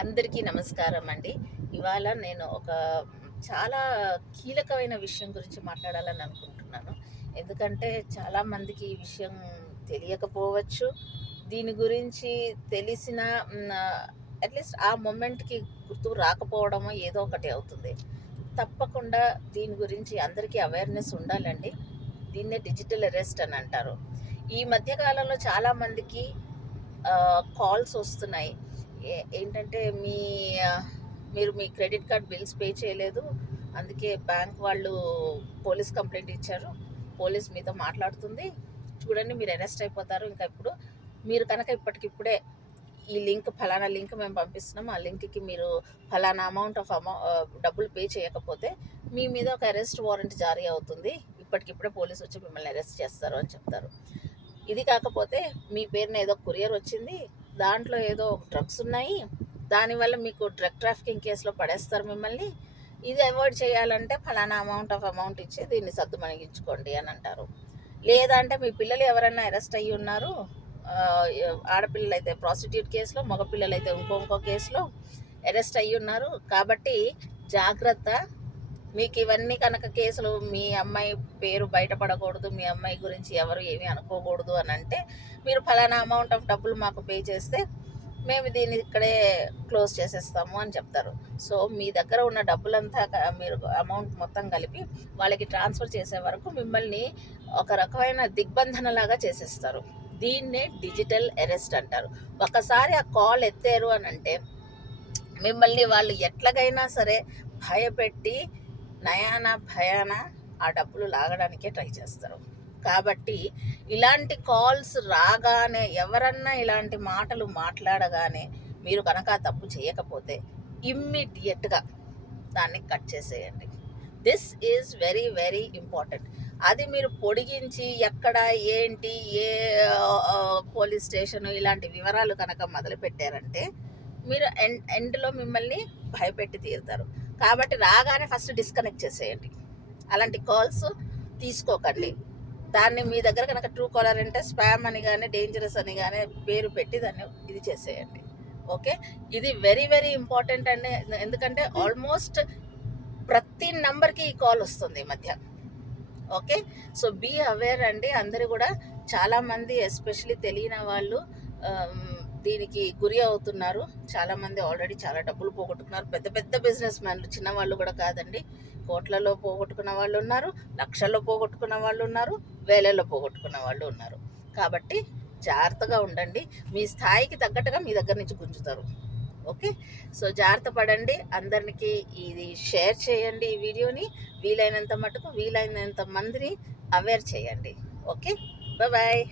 అందరికీ నమస్కారం అండి. ఇవాళ నేను ఒక చాలా కీలకమైన విషయం గురించి మాట్లాడాలని అనుకుంటున్నాను. ఎందుకంటే చాలామందికి ఈ విషయం తెలియకపోవచ్చు. దీని గురించి తెలిసిన అట్‌లీస్ట్ ఆ మొమెంట్‌కి గుర్తుకు రాకపోవడమో ఏదో ఒకటి అవుతుంది. తప్పకుండా దీని గురించి అందరికీ అవేర్‌నెస్ ఉండాలండి. దీన్నే డిజిటల్ అరెస్ట్ అని అంటారు. ఈ మధ్య కాలంలో చాలామందికి కాల్స్ వస్తున్నాయి. ఏంటంటే మీరు మీ క్రెడిట్ కార్డ్ బిల్స్ పే చేయలేదు. అందుకే బ్యాంక్ వాళ్ళు పోలీస్ కంప్లెయింట్ ఇచ్చారు. పోలీస్ మీతో మాట్లాడుతుంది. చూడండి మీరు అరెస్ట్ అయిపోతారు. ఇంకా ఇప్పుడు మీరు కనుక ఇప్పటికిప్పుడే ఈ ఫలానా లింక్ మేము పంపిస్తున్నాం. ఆ లింక్‌కి మీరు ఫలానా అమౌంట్ డబ్బులు పే చేయకపోతే మీ మీద ఒక అరెస్ట్ వారెంట్ జారీ అవుతుంది. ఇప్పటికిప్పుడే పోలీస్ వచ్చి మిమ్మల్ని అరెస్ట్ చేస్తారు అని చెప్తారు. ఇది కాకపోతే మీ పేరున ఏదో కొరియర్ వచ్చింది, దాంట్లో ఏదో డ్రగ్స్ ఉన్నాయి, దానివల్ల మీకు డ్రగ్ ట్రాఫికింగ్ కేసులో పడేస్తారు మిమ్మల్ని. ఇది అవాయిడ్ చేయాలంటే ఫలానా అమౌంట్ ఇచ్చి దీన్ని సద్దుమణిగించుకోండి అని అంటారు. లేదంటే మీ పిల్లలు ఎవరైనా అరెస్ట్ అయ్యి ఉన్నారు, ఆడపిల్లలు అయితే ప్రాస్టిట్యూట్ కేసులో, మగపిల్లలు అయితే ఇంకో కేసులో అరెస్ట్ అయ్యి ఉన్నారు. కాబట్టి జాగ్రత్త, మీకు ఇవన్నీ కనుక కేసులు, మీ అమ్మాయి పేరు బయటపడకూడదు, మీ అమ్మాయి గురించి ఎవరు ఏమీ అనుకోకూడదు అని అంటే మీరు ఫలానా అమౌంట్ ఆఫ్ డబ్బులు మాకు పే చేస్తే మేము దీన్ని ఇక్కడే క్లోజ్ చేసేస్తాము అని చెప్తారు. సో మీ దగ్గర ఉన్న డబ్బులంతా మీరు అమౌంట్ మొత్తం కలిపి వాళ్ళకి ట్రాన్స్ఫర్ చేసే వరకు మిమ్మల్ని ఒక రకమైన దిగ్బంధనలాగా చేసేస్తారు. దీన్నే డిజిటల్ అరెస్ట్ అంటారు. ఒకసారి ఆ కాల్ ఎత్తారు అని అంటే మిమ్మల్ని వాళ్ళు ఎట్లాగైనా సరే భయపెట్టి భయాన ఆ డబ్బులు లాగడానికే ట్రై చేస్తారు. కాబట్టి ఇలాంటి కాల్స్ రాగానే, ఎవరన్నా ఇలాంటి మాటలు మాట్లాడగానే మీరు కనుక తప్పు చేయకపోతే ఇమ్మీడియట్గా దాన్ని కట్ చేసేయండి. This is very very important. అది మీరు పొడిగించి ఎక్కడ ఏంటి ఏ పోలీస్ స్టేషన్ ఇలాంటి వివరాలు కనుక మొదలు పెట్టారంటే మీరు ఎండ్లో మిమ్మల్ని భయపెట్టి తీరుతారు. కాబట్టి రాగానే ఫస్ట్ డిస్కనెక్ట్ చేసేయండి. అలాంటి కాల్స్ తీసుకోకండి. దాన్ని మీ దగ్గర కనుక ట్రూ కాలర్ అంటే స్పామ్ అని కానీ డేంజరస్ అని కానీ పేరు పెట్టి దాన్ని ఇది చేసేయండి. ఓకే, ఇది వెరీ వెరీ ఇంపార్టెంట్ అండి. ఎందుకంటే ఆల్మోస్ట్ ప్రతి నంబర్కి ఈ కాల్ వస్తుంది ఈ మధ్య. ఓకే, సో బీ అవేర్ అండి. అందరూ కూడా చాలామంది ఎస్పెషలీ తెలియని వాళ్ళు దీనికి గురి అవుతున్నారు. చాలామంది ఆల్రెడీ చాలా డబ్బులు పోగొట్టుకున్నారు. పెద్ద పెద్ద బిజినెస్ మ్యాన్లు, చిన్నవాళ్ళు కూడా కాదండి. కోట్లలో పోగొట్టుకున్న వాళ్ళు ఉన్నారు, లక్షల్లో పోగొట్టుకున్న వాళ్ళు ఉన్నారు, వేలల్లో పోగొట్టుకున్న వాళ్ళు ఉన్నారు. కాబట్టి జాగ్రత్తగా ఉండండి. మీ స్థాయికి తగ్గట్టుగా మీ దగ్గర నుంచి గుంజుతారు. ఓకే, సో జాగ్రత్త పడండి. అందరికి ఇది షేర్ చేయండి. ఈ వీడియోని వీలైనంత మటుకు వీలైనంత మందిని అవేర్ చేయండి. Okay, bye.